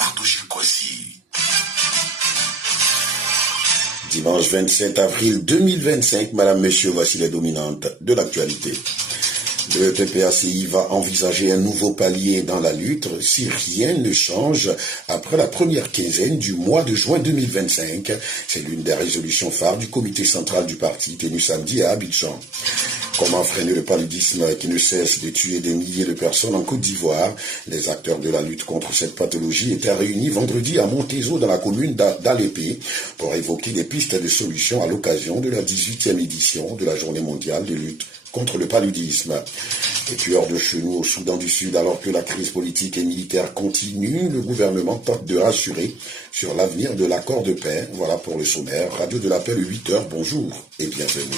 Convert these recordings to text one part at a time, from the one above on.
Mardouchi Kwasi. Dimanche 27 avril 2025, Madame, Messieurs, voici les dominantes de l'actualité. Le PPACI va envisager un nouveau palier dans la lutte si rien ne change après la première quinzaine du mois de juin 2025. C'est l'une des résolutions phares du comité central du parti tenu samedi à Abidjan. Comment freiner le paludisme qui ne cesse de tuer des milliers de personnes en Côte d'Ivoire? Les acteurs de la lutte contre cette pathologie étaient réunis vendredi à Montézo dans la commune d'Alépé pour évoquer des pistes de solutions à l'occasion de la 18e édition de la Journée mondiale de lutte contre le paludisme. Et puis hors de chez nous, au Soudan du Sud, alors que la crise politique et militaire continue, le gouvernement tente de rassurer sur l'avenir de l'accord de paix. Voilà pour le sommaire. Radio de l'appel 8h, bonjour et bienvenue.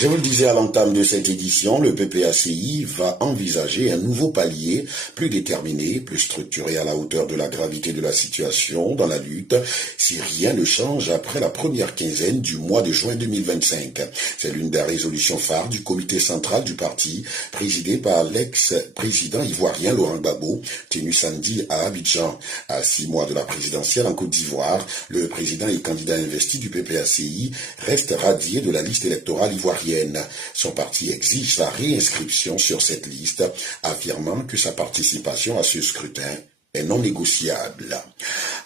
Je vous le disais à l'entame de cette édition, le PPACI va envisager un nouveau palier plus déterminé, plus structuré à la hauteur de la gravité de la situation dans la lutte, si rien ne change après la première quinzaine du mois de juin 2025. C'est l'une des résolutions phares du comité central du parti, présidé par l'ex-président ivoirien Laurent Gbagbo, tenu samedi à Abidjan. À 6 mois de la présidentielle en Côte d'Ivoire, le président et candidat investi du PPACI reste radié de la liste électorale ivoirienne. Son parti exige sa réinscription sur cette liste, affirmant que sa participation à ce scrutin est non négociable.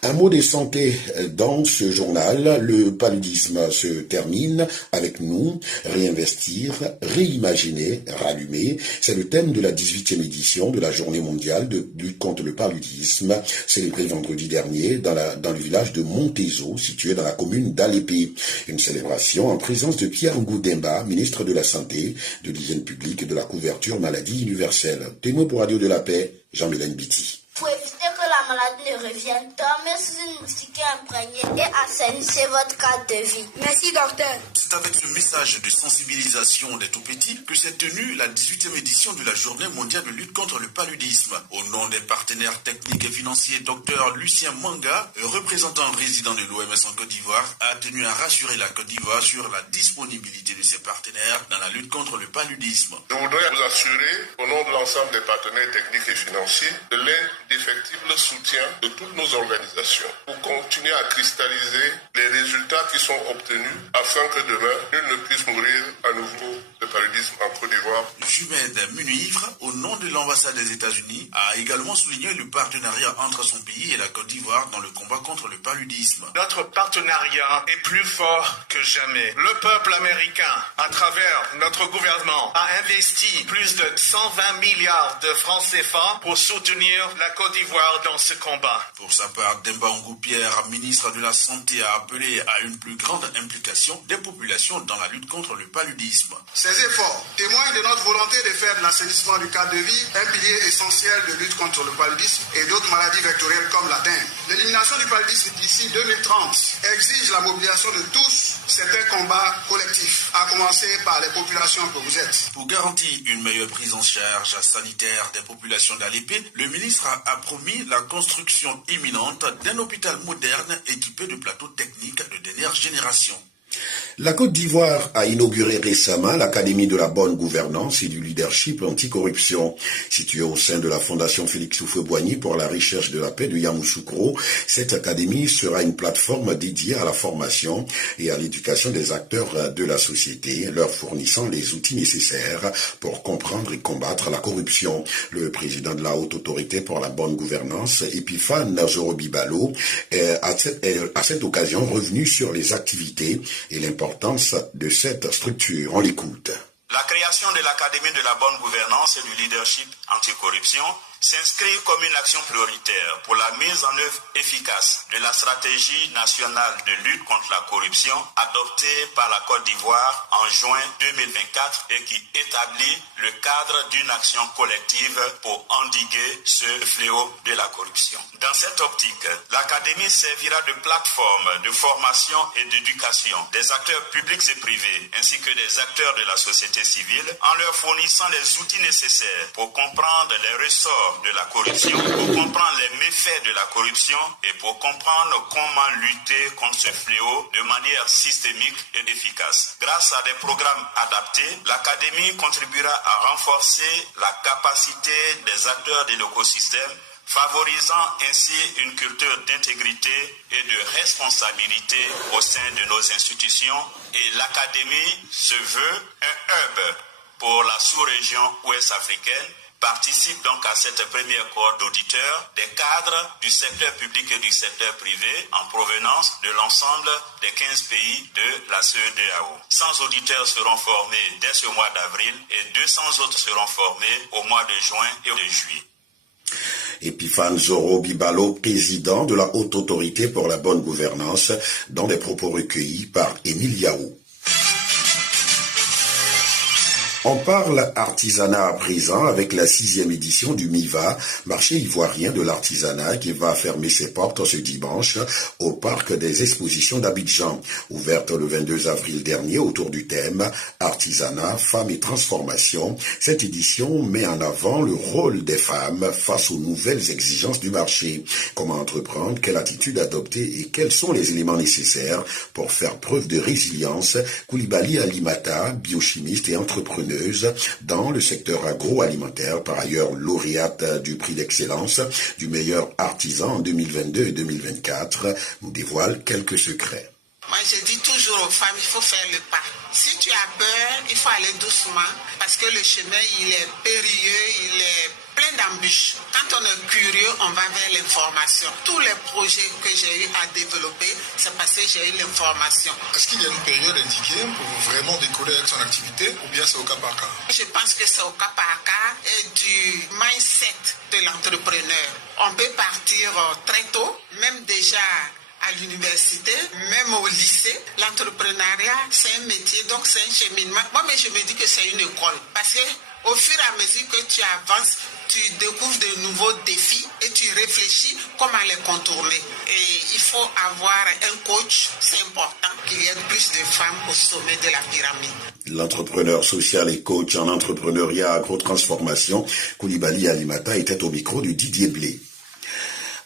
Un mot de santé dans ce journal. Le paludisme se termine avec nous. Réinvestir, réimaginer, rallumer. C'est le thème de la 18e édition de la Journée mondiale de lutte contre le paludisme, célébrée vendredi dernier dans le village de Montézo, situé dans la commune d'Alépé. Une célébration en présence de Pierre Ngoudemba, ministre de la Santé, de l'Hygiène publique et de la couverture maladie universelle. Témoin pour Radio de la Paix, Jean-Mélène Biti. Pour éviter que la maladie ne revienne, dormez sous une moustiquaire imprégnée et assainissez votre cadre de vie. Merci, docteur. C'est avec ce message de sensibilisation des tout-petits que s'est tenue la 18e édition de la Journée mondiale de lutte contre le paludisme. Au nom des partenaires techniques et financiers, Dr Lucien Manga, représentant résident de l'OMS en Côte d'Ivoire, a tenu à rassurer la Côte d'Ivoire sur la disponibilité de ses partenaires dans la lutte contre le paludisme. Je voudrais vous assurer, au nom de l'ensemble des partenaires techniques et financiers, de l'indéfectible soutien de toutes nos organisations pour continuer à cristalliser les résultats qui sont obtenus afin que demain, nul ne puisse mourir à nouveau de paludisme en Côte d'Ivoire. Jumed Munivre, au nom de l'ambassade des États-Unis, a également souligné le partenariat entre son pays et la Côte d'Ivoire dans le combat contre le paludisme. Notre partenariat est plus fort que jamais. Le peuple américain, à travers notre gouvernement, a investi plus de 120 milliards de francs CFA pour soutenir la Côte d'Ivoire dans ce combat. Pour sa part, Demba Ngou Pierre, ministre de la Santé, a appelé à une plus grande implication des populations dans la lutte contre le paludisme. Ces efforts témoignent de notre volonté de faire de l'assainissement du cadre de vie un pilier essentiel de lutte contre le paludisme et d'autres maladies vectorielles comme la dengue. L'élimination du paludisme d'ici 2030 exige la mobilisation de tous. C'est un combat collectif, à commencer par les populations que vous êtes. Pour garantir une meilleure prise en charge sanitaire des populations d'Alépé, le ministre a promis la construction imminente d'un hôpital moderne équipé de plateaux techniques de dernière génération. La Côte d'Ivoire a inauguré récemment l'Académie de la bonne gouvernance et du leadership anticorruption. Située au sein de la Fondation Félix Houphouët-Boigny pour la recherche de la paix de Yamoussoukro, cette académie sera une plateforme dédiée à la formation et à l'éducation des acteurs de la société, leur fournissant les outils nécessaires pour comprendre et combattre la corruption. Le président de la Haute Autorité pour la bonne gouvernance, Epiphane Nazoro-Bibalo, est à cette occasion revenu sur les activités et l'importance de cette structure. On l'écoute. La création de l'Académie de la bonne gouvernance et du leadership anticorruption s'inscrit comme une action prioritaire pour la mise en œuvre efficace de la stratégie nationale de lutte contre la corruption adoptée par la Côte d'Ivoire en juin 2024 et qui établit le cadre d'une action collective pour endiguer ce fléau de la corruption. Dans cette optique, l'Académie servira de plateforme de formation et d'éducation des acteurs publics et privés ainsi que des acteurs de la société société civile en leur fournissant les outils nécessaires pour comprendre les ressorts de la corruption, pour comprendre les méfaits de la corruption et pour comprendre comment lutter contre ce fléau de manière systémique et efficace. Grâce à des programmes adaptés, l'Académie contribuera à renforcer la capacité des acteurs de l'écosystème, favorisant ainsi une culture d'intégrité et de responsabilité au sein de nos institutions. Et l'Académie se veut un hub pour la sous-région ouest-africaine, participe donc à cette première cohorte d'auditeurs des cadres du secteur public et du secteur privé en provenance de l'ensemble des 15 pays de la CEDEAO. 100 auditeurs seront formés dès ce mois d'avril et 200 autres seront formés au mois de juin et de juillet. Epiphane Zoro Bibalo, président de la Haute Autorité pour la Bonne Gouvernance, dans des propos recueillis par Émile Yaou. On parle artisanat à présent avec la 6e édition du MIVA, marché ivoirien de l'artisanat qui va fermer ses portes ce dimanche au parc des expositions d'Abidjan. Ouverte le 22 avril dernier autour du thème artisanat, femmes et transformation, cette édition met en avant le rôle des femmes face aux nouvelles exigences du marché. Comment entreprendre, quelle attitude adopter et quels sont les éléments nécessaires pour faire preuve de résilience. Koulibaly Alimata, biochimiste et entrepreneur dans le secteur agroalimentaire, par ailleurs lauréate du prix d'excellence du meilleur artisan en 2022 et 2024, nous dévoile quelques secrets. Moi, je dis toujours aux femmes, il faut faire le pas. Si tu as peur, il faut aller doucement parce que le chemin, il est périlleux, il est plein d'embûches. Quand on est curieux, on va vers l'information. Tous les projets que j'ai eu à développer, c'est parce que j'ai eu l'information. Est-ce qu'il y a une période indiquée pour vraiment décoller avec son activité ou bien c'est au cas par cas? Je pense que c'est au cas par cas et du mindset de l'entrepreneur. On peut partir très tôt, même déjà à l'université, même au lycée. L'entrepreneuriat, c'est un métier, donc c'est un cheminement. Moi, mais je me dis que c'est une école. Parce que au fur et à mesure que tu avances, tu découvres de nouveaux défis et tu réfléchis comment les contourner. Et il faut avoir un coach, c'est important qu'il y ait plus de femmes au sommet de la pyramide. L'entrepreneur social et coach en entrepreneuriat agro-transformation, Koulibaly Alimata, était au micro de Didier Blé.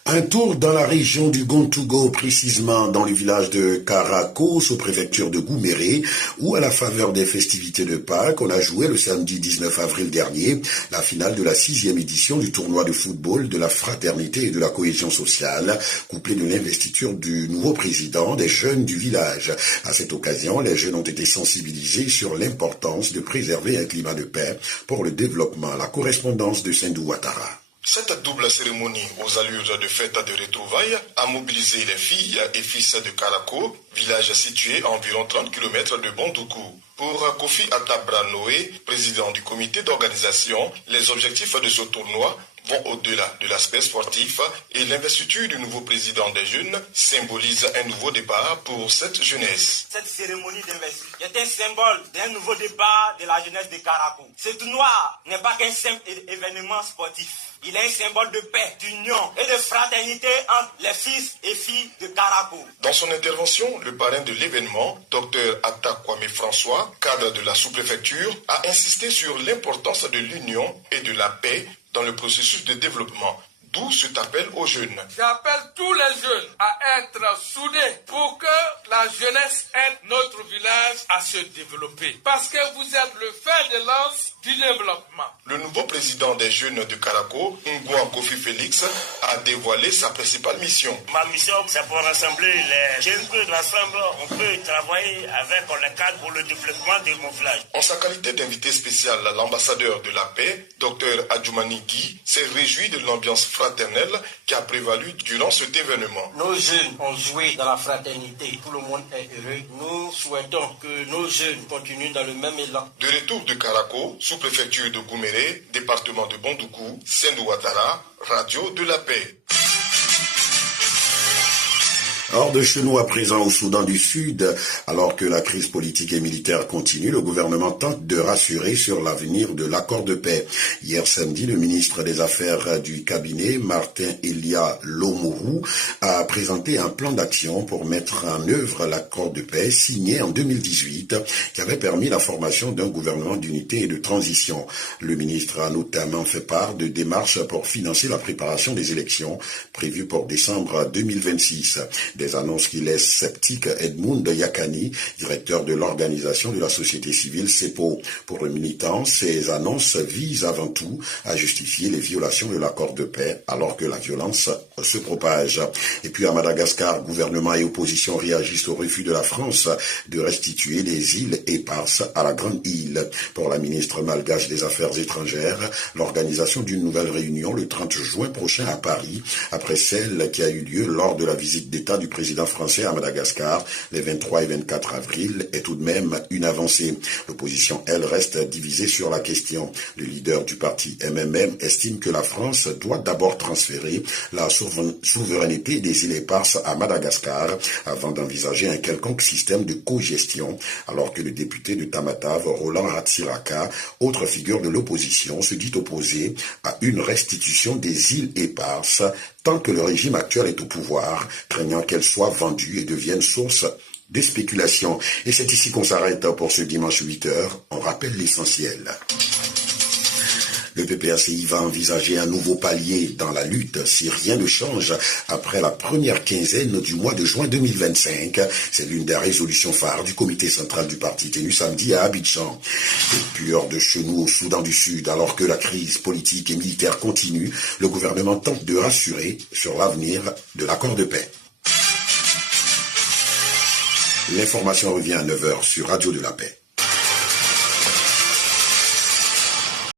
Un tour dans la région du Gontougo, précisément dans le village de Karako, sous-préfecture de Gouméré, où à la faveur des festivités de Pâques, on a joué le samedi 19 avril dernier la finale de la 6e édition du tournoi de football de la fraternité et de la cohésion sociale, couplé de l'investiture du nouveau président des jeunes du village. À cette occasion, les jeunes ont été sensibilisés sur l'importance de préserver un climat de paix pour le développement. La correspondance de Sindou Ouattara. Cette double cérémonie aux allures de fête de retrouvailles a mobilisé les filles et fils de Karako, village situé à environ 30 km de Bondoukou. Pour Kofi Atabra Noé, président du comité d'organisation, les objectifs de ce tournoi vont au-delà de l'aspect sportif et l'investiture du nouveau président des jeunes symbolise un nouveau départ pour cette jeunesse. Cette cérémonie d'investiture est un symbole d'un nouveau départ de la jeunesse de Karako. Ce tournoi n'est pas qu'un simple événement sportif. Il est un symbole de paix, d'union et de fraternité entre les fils et filles de Karako. Dans son intervention, le parrain de l'événement, Dr Atta Kwame François, cadre de la sous-préfecture, a insisté sur l'importance de l'union et de la paix dans le processus de développement. D'où cet appel aux jeunes. J'appelle tous les jeunes à être soudés pour que la jeunesse aide notre village à se développer. Parce que vous êtes le fer de lance du développement. Le nouveau président des jeunes de Karako, Ngouan Kofi Félix, a dévoilé sa principale mission. Ma mission, c'est pour rassembler les jeunes. Ensemble, on peut travailler avec les cadres pour le développement de mon village. En sa qualité d'invité spécial, l'ambassadeur de la paix, Dr Adjoumani Guy, s'est réjoui de l'ambiance fraternelle qui a prévalu durant cet événement. Nos jeunes ont joué dans la fraternité. Tout le monde est heureux. Nous souhaitons que nos jeunes continuent dans le même élan. De retour de Karako, sous-préfecture de Gouméré, département de Bondoukou, Sindou Ouattara, Radio de la Paix. Hors de chez nous à présent au Soudan du Sud, alors que la crise politique et militaire continue, le gouvernement tente de rassurer sur l'avenir de l'accord de paix. Hier samedi, le ministre des Affaires du cabinet, Martin Elia Lomourou, a présenté un plan d'action pour mettre en œuvre l'accord de paix signé en 2018, qui avait permis la formation d'un gouvernement d'unité et de transition. Le ministre a notamment fait part de démarches pour financer la préparation des élections prévues pour décembre 2026. Des annonces qui laissent sceptique Edmund Yakani, directeur de l'organisation de la société civile CEPO. Pour le militant, ces annonces visent avant tout à justifier les violations de l'accord de paix alors que la violence se propage. Et puis à Madagascar, gouvernement et opposition réagissent au refus de la France de restituer les îles éparses à la Grande Île. Pour la ministre malgache des Affaires étrangères, l'organisation d'une nouvelle réunion le 30 juin prochain à Paris, après celle qui a eu lieu lors de la visite d'État du président français à Madagascar les 23 et 24 avril, est tout de même une avancée. L'opposition, elle, reste divisée sur la question. Le leader du parti MMM estime que la France doit d'abord transférer la souveraineté des îles éparses à Madagascar avant d'envisager un quelconque système de cogestion, alors que le député de Tamatave, Roland Ratsiraka, autre figure de l'opposition, se dit opposé à une restitution des îles éparses tant que le régime actuel est au pouvoir, craignant qu'elles soient vendues et deviennent source des spéculations. Et c'est ici qu'on s'arrête pour ce dimanche 8h. On rappelle l'essentiel. Le PPACI va envisager un nouveau palier dans la lutte si rien ne change après la première quinzaine du mois de juin 2025. C'est l'une des résolutions phares du comité central du parti tenu samedi à Abidjan. Et puis hors de chez nous au Soudan du Sud, alors que la crise politique et militaire continue, le gouvernement tente de rassurer sur l'avenir de l'accord de paix. L'information revient à 9h sur Radio de la Paix.